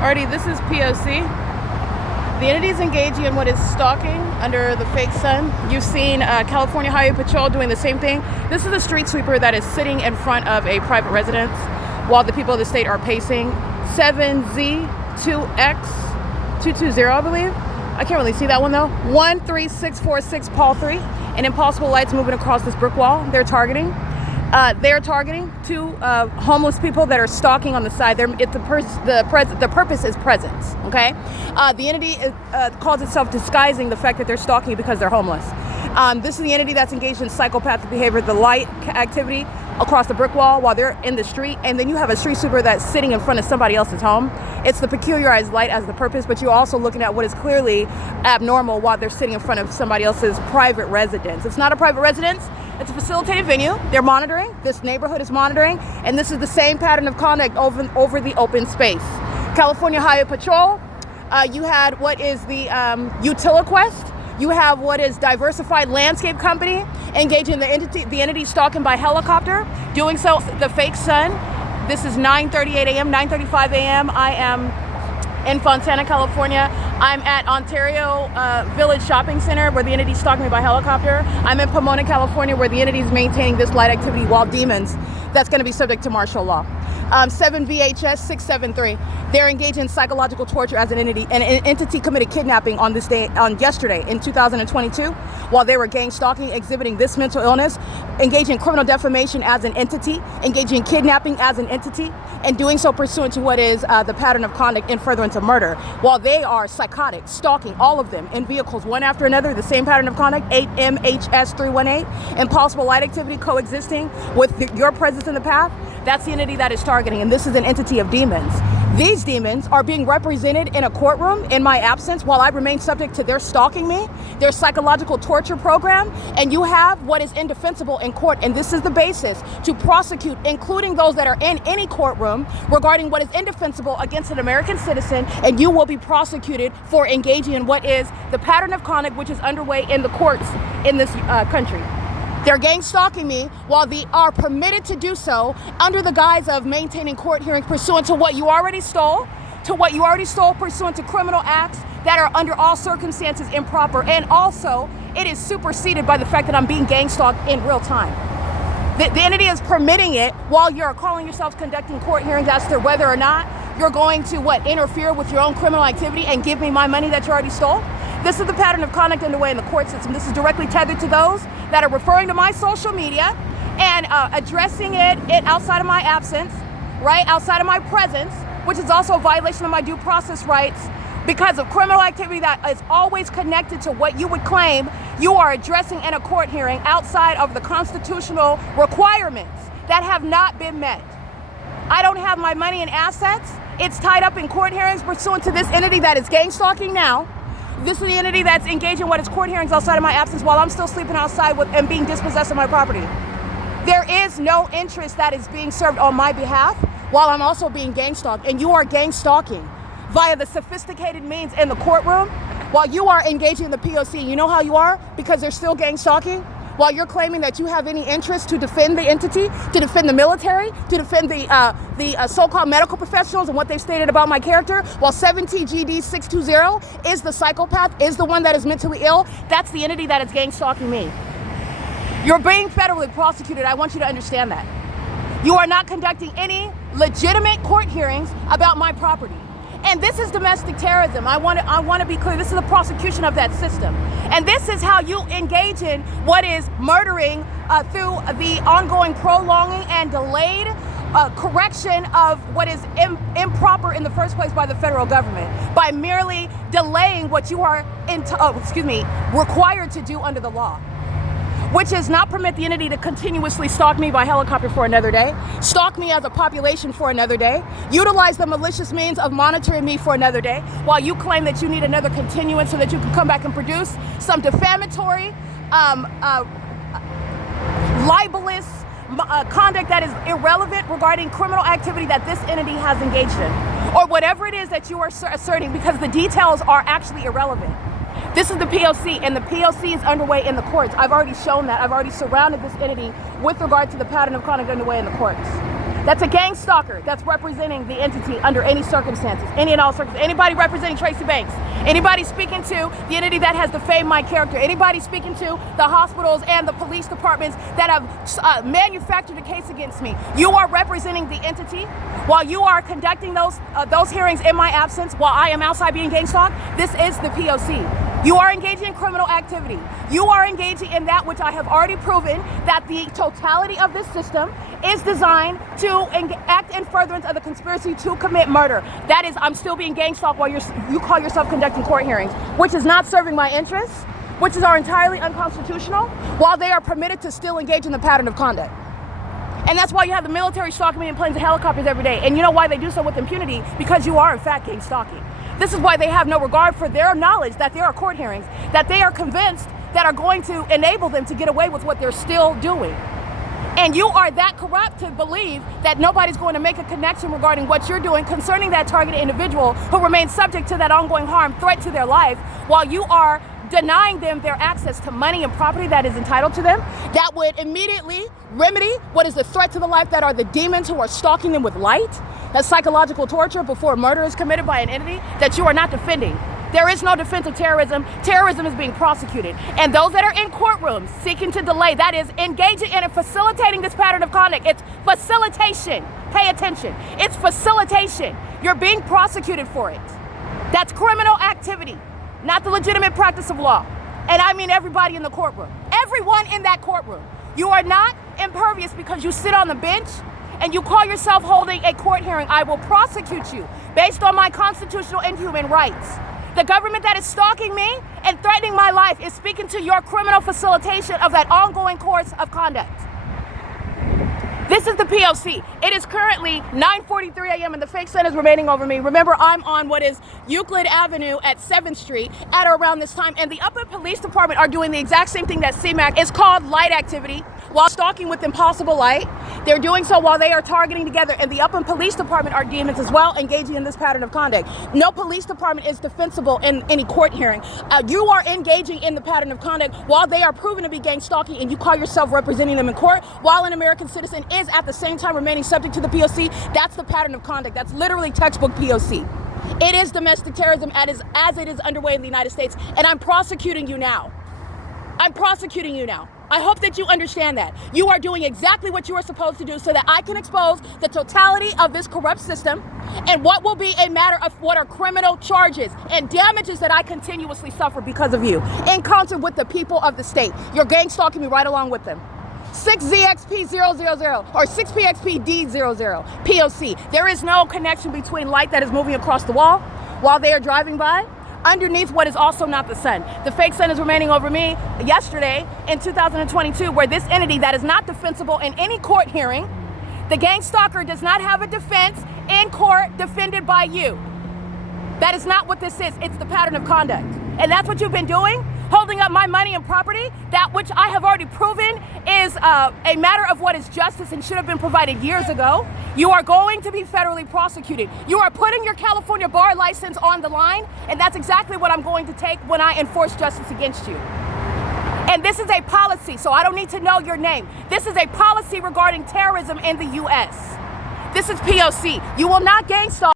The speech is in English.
Alrighty, this is P.O.C. The entity is engaging in what is stalking under the fake sun. You've seen California Highway Patrol doing the same thing. This is a street sweeper that is sitting in front of a private residence while the people of the state are pacing. 7Z2X220, I believe. I can't really see that one though. 13646 Paul 3. And impossible lights moving across this brick wall. They're targeting two homeless people that are stalking on the side. The purpose is presence, okay? The entity calls itself disguising the fact that they're stalking because they're homeless. This is the entity that's engaged in psychopathic behavior, the light activity across the brick wall while they're in the street, and then you have a street sweeper that's sitting in front of somebody else's home. It's the peculiarized light as the purpose, but you're also looking at what is clearly abnormal while they're sitting in front of somebody else's private residence. It's not a private residence, it's a facilitated venue. They're monitoring, this neighborhood is monitoring, and this is the same pattern of conduct over the open space. California Highway Patrol, you had what is the Utiliquest. You have what is Diversified Landscape Company engaging the entity stalking by helicopter, doing so the fake sun. This is 9:38 a.m., 9:35 a.m. I am in Fontana, California. I'm at Ontario Village Shopping Center where the entity is stalking me by helicopter. I'm in Pomona, California, where the entity is maintaining this light activity while demons. That's going to be subject to martial law. 7VHS 673. They're engaged in psychological torture as an entity. An entity committed kidnapping on yesterday in 2022 while they were gang stalking, exhibiting this mental illness, engaging in criminal defamation as an entity, engaging in kidnapping as an entity, and doing so pursuant to what is the pattern of conduct in furtherance of murder. While they are psychotic, stalking all of them in vehicles one after another, the same pattern of conduct, 8MHS 318, impossible light activity coexisting with your presence in the path. That's the entity that is targeting, and this is an entity of demons. These demons are being represented in a courtroom in my absence while I remain subject to their stalking me, their psychological torture program, and you have what is indefensible in court, and this is the basis to prosecute, including those that are in any courtroom, regarding what is indefensible against an American citizen, and you will be prosecuted for engaging in what is the pattern of conduct which is underway in the courts in this country. They're gang stalking me while they are permitted to do so under the guise of maintaining court hearings pursuant to what you already stole, pursuant to criminal acts that are under all circumstances improper. And also, it is superseded by the fact that I'm being gang stalked in real time. The entity is permitting it while you're calling yourselves conducting court hearings as to whether or not you're going to interfere with your own criminal activity and give me my money that you already stole. This is the pattern of conduct underway in the court system. This is directly tethered to those that are referring to my social media and addressing it outside of my absence, right? Outside of my presence, which is also a violation of my due process rights because of criminal activity that is always connected to what you would claim you are addressing in a court hearing outside of the constitutional requirements that have not been met. I don't have my money and assets. It's tied up in court hearings pursuant to this entity that is gang stalking now. This is the entity that's engaged in what is court hearings outside of my absence while I'm still sleeping outside and being dispossessed of my property. There is no interest that is being served on my behalf while I'm also being gang stalked, and you are gang stalking via the sophisticated means in the courtroom while you are engaging in the P.O.C. You know how you are? Because they're still gang stalking. While you're claiming that you have any interest to defend the entity, to defend the military, to defend the so-called medical professionals and what they've stated about my character, while 7TGD 620 is the psychopath, is the one that is mentally ill, that's the entity that is gang stalking me. You're being federally prosecuted. I want you to understand that. You are not conducting any legitimate court hearings about my property. And this is domestic terrorism. I want to be clear. This is the prosecution of that system. And this is how you engage in what is murdering through the ongoing prolonging and delayed correction of what is improper in the first place by the federal government by merely delaying what you are required to do under the law, which is not permit the entity to continuously stalk me by helicopter for another day, stalk me as a population for another day, utilize the malicious means of monitoring me for another day, while you claim that you need another continuance so that you can come back and produce some defamatory, libelous conduct that is irrelevant regarding criminal activity that this entity has engaged in, or whatever it is that you are asserting, because the details are actually irrelevant. This is the P.O.C. and the P.O.C. is underway in the courts. I've already shown that. I've already surrounded this entity with regard to the pattern of conduct underway in the courts. That's a gang stalker that's representing the entity under any circumstances, any and all circumstances. Anybody representing Tracy Banks, anybody speaking to the entity that has defamed my character, anybody speaking to the hospitals and the police departments that have manufactured a case against me. You are representing the entity while you are conducting those hearings in my absence while I am outside being gang stalked. This is the P.O.C. You are engaging in criminal activity. You are engaging in that which I have already proven that the totality of this system is designed to act in furtherance of the conspiracy to commit murder. That is, I'm still being gang stalked while you call yourself conducting court hearings, which is not serving my interests, which are entirely unconstitutional, while they are permitted to still engage in the pattern of conduct. And that's why you have the military stalking me in planes and helicopters every day. And you know why they do so with impunity? Because you are, in fact, gang stalking. This is why they have no regard for their knowledge that there are court hearings, that they are convinced that are going to enable them to get away with what they're still doing. And you are that corrupt to believe that nobody's going to make a connection regarding what you're doing concerning that targeted individual who remains subject to that ongoing harm, threat to their life, while you are denying them their access to money and property that is entitled to them. That would immediately remedy what is the threat to the life that are the demons who are stalking them with light. That's psychological torture before murder is committed by an entity that you are not defending. There is no defense of terrorism. Terrorism is being prosecuted. And those that are in courtrooms seeking to delay, that is engaging in and facilitating this pattern of conduct, it's facilitation. Pay attention. It's facilitation. You're being prosecuted for it. That's criminal activity, not the legitimate practice of law. And I mean everybody in the courtroom. Everyone in that courtroom. You are not impervious because you sit on the bench and you call yourself holding a court hearing. I will prosecute you based on my constitutional and human rights. The government that is stalking me and threatening my life is speaking to your criminal facilitation of that ongoing course of conduct. This is the P.O.C. It is currently 9:43 a.m. and the fake sun is remaining over me. Remember, I'm on what is Euclid Avenue at 7th Street at or around this time, and the Upland Police Department are doing the exact same thing that CMAX. It's called light activity while stalking with impossible light. They're doing so while they are targeting together, and the Upland Police Department are demons as well, engaging in this pattern of conduct. No police department is defensible in any court hearing. You are engaging in the pattern of conduct while they are proven to be gang stalking, and you call yourself representing them in court while an American citizen is at the same time remaining subject to the P.O.C. That's the pattern of conduct. That's literally textbook P.O.C. It is domestic terrorism as it is underway in the United States, and I'm prosecuting you now. I'm prosecuting you now. I hope that you understand that. You are doing exactly what you are supposed to do so that I can expose the totality of this corrupt system and what will be a matter of what are criminal charges and damages that I continuously suffer because of you, in concert with the people of the state. You're gang stalking me right along with them. 6ZXP000 or 6PXPD00, P.O.C. There is no connection between light that is moving across the wall while they are driving by underneath what is also not the sun. The fake sun is remaining over me yesterday in 2022, where this entity that is not defensible in any court hearing, the gang stalker does not have a defense in court defended by you. That is not what this is. It's the pattern of conduct. And that's what you've been doing, holding up my money and property, that which I have already proven is a matter of what is justice and should have been provided years ago. You are going to be federally prosecuted. You are putting your California bar license on the line, and that's exactly what I'm going to take when I enforce justice against you. And this is a policy, so I don't need to know your name. This is a policy regarding terrorism in the U.S. This is P.O.C. You will not gang stalk.